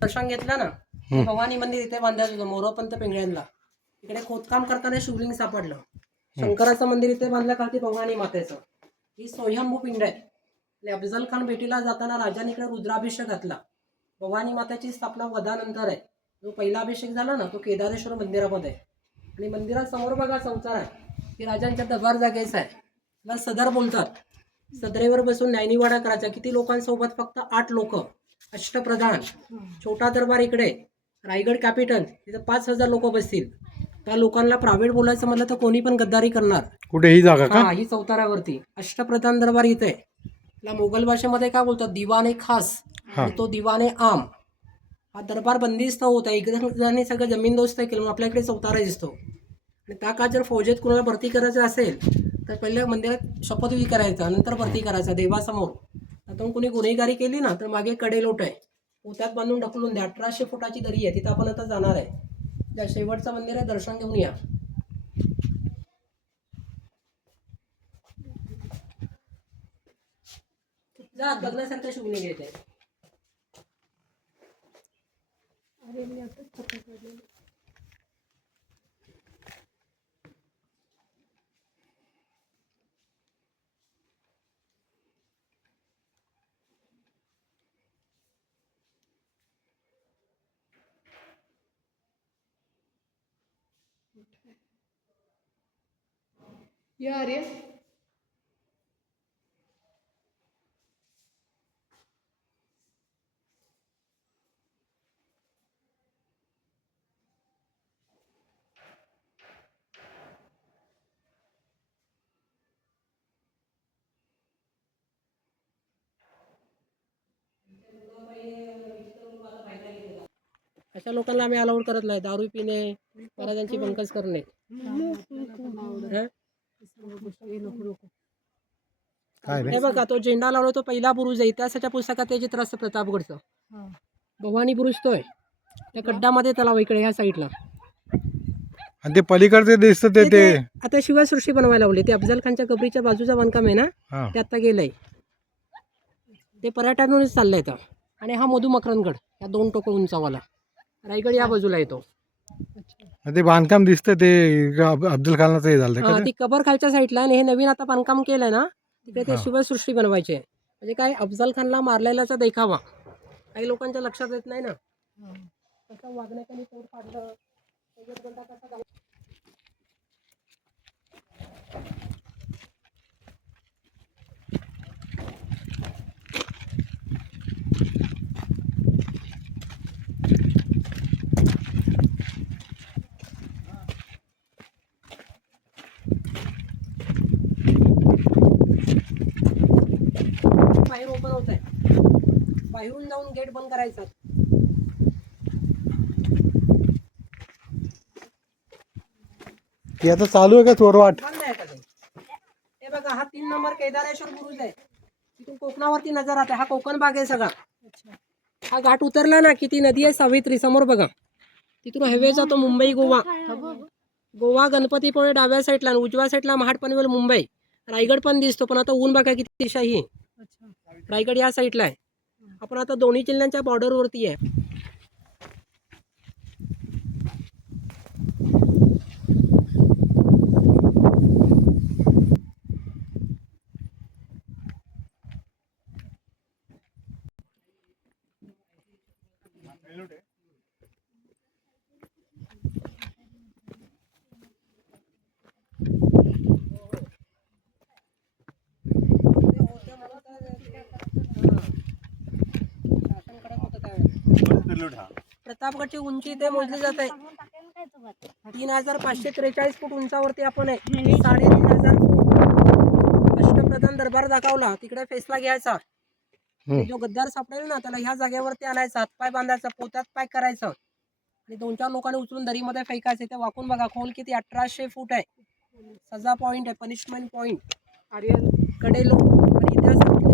दर्शन घेतलं ना भवानी मंदिर इथे बांधायचं होतं मोरोपंत पेंगळ्यांना इकडे खोदकाम करताना शिवलिंग सापडलं. शंकराचं मंदिर इथे बांधलं का ते भवानी मातेचं? ही स्वयंभू पिंड आहे. अफजल खान भेटीला जाताना राजाने इकडे रुद्राभिषेक घातला. भवानी माताची स्थापना वधानंतर आहे. जो पहिला अभिषेक झाला ना तो केदारेश्वर मंदिरामध्ये आहे. आणि मंदिरासमोर बघा संसार आहे. की राजांच्या दरबार जागेचा आहे. त्याला सदर बोलतात. सदरेवर बसून न्यायनिवाडा करायचा. किती लोकांसोबत फक्त आठ लोक? अष्टप्रधान. छोटा दरबार इकडे. रायगड कॅपिटल. तिथं पाच हजार लोक बसतील. त्या लोकांना प्रायव्हेट बोलायचं म्हटलं तर कोणी पण गद्दारी करणार. कुठे ही जागा का? हा ही चौताऱ्यावरती. अष्टप्रधान दरबार इथे. त्याला मोगल भाषेमध्ये काय बोलतात? दिवाने खास. आणि तो दिवाने आम. हा दरबार बंदिस्त होता एकजणांनी सगळं जमीनदोस्त केलं. म्हणून आपल्याकडे चौतारा दिसतो. आणि त्या काळात जर फौजेत कुणाला भरती करायचं असेल तर पहिले मंदिरात शपथविधी करायचा नंतर भरती करायचा देवासमोर. आता कोणी गुन्हेगारी केली ना तर मागे कडेलोट आहे. पोत्यात बांधून ढकलून द्या. अठराशे फुटाची दरी आहे तिथं आपण आता जाणार आहे. त्या शेवटचं मंदिर आहे दर्शन घेऊन या. जा बघण्यासारखं घेत आहे ये आर्य अशा लोकांना आम्ही अलाउड करत नाही. दारू पिणे महाराजांची बंकस करणे. हं? बघा तो झेंडा लावला तो पहिला बुरुज आहे. इतिहासाच्या पुस्तकात ते चित्र असतं प्रतापगडचं भवानी बुरुज तो आहे. त्या खड्डामध्ये तलाव इकडे ह्या साईडला. आणि ते पलीकडचे दिसतं ते ते आता शिवसृष्टी बनवायला लावली. ते अफजल खानच्या कबरीच्या बाजूचं बांधकाम आहे ना? ते आता गेलंय. ते पर्यटनानेच चाललंय तर आणि हा मधुमकरंदगड या दोन टोकं उंचावाला. रायगड या बाजूला येतो. ते बांधकाम दिसतं ते अब- अब्दुल खानाचं हे झालं हा, का ते? ती कबर खालच्या साईडला आणि हे नवीन आता बांधकाम केलंय ना तिकडे ते हा. शिवसृष्टी बनवायची. म्हणजे काय अफजल खानला मारलेल्याचा देखावा. काही लोकांच्या लक्षात येत नाही ना. कसं पाडलं. बाहेरून जाऊन गेट बंद करायचा. ते आता चालू आहे का चोरवाट बंद आहे का ते. हे बघा हा तीन नंबर केदारेश्वर बुरुज आहे. तिथून कोकणावरती नजर आता हा कोकण भाग आहे सगळा. हा घाट उतरला ना की ती नदी आहे सावित्री समोर बघा. तिथून हायवे जातो मुंबई गोवा. गोवा गणपतीपुळे डाव्या साईडला आणि उजव्या साईडला महाड पनवेल मुंबई. रायगड पण दिसतो पण आता ऊन बघा किती दिशाही आहे. रायगड या साईडला आहे. आपण आता दोन्ही जिल्ह्यांच्या बॉर्डरवरती आहे. प्रतापगडची उंची ते मोजली जात आहे. तीन हजार पाचशे त्रेचाळीस फूट उंचावरती आपण आहे. साडेतीन हजार फूट. अष्टप्रधान दरबार दाखवला. तिकडे फेसला घ्यायचा. जो गद्दार सापडेल ना त्याला ह्या जागेवरती आणायचा. हातपाय बांधायचा पोत्यात पाय करायचं. आणि दोन चार लोकांनी उचलून दरीमध्ये फेकायचे. ते वाकून बघा खोल किती अठराशे फूट आहे. सजा पॉइंट आहे पनिशमेंट पॉइंट आर्यन. कडेलो. आणि इतिहासातली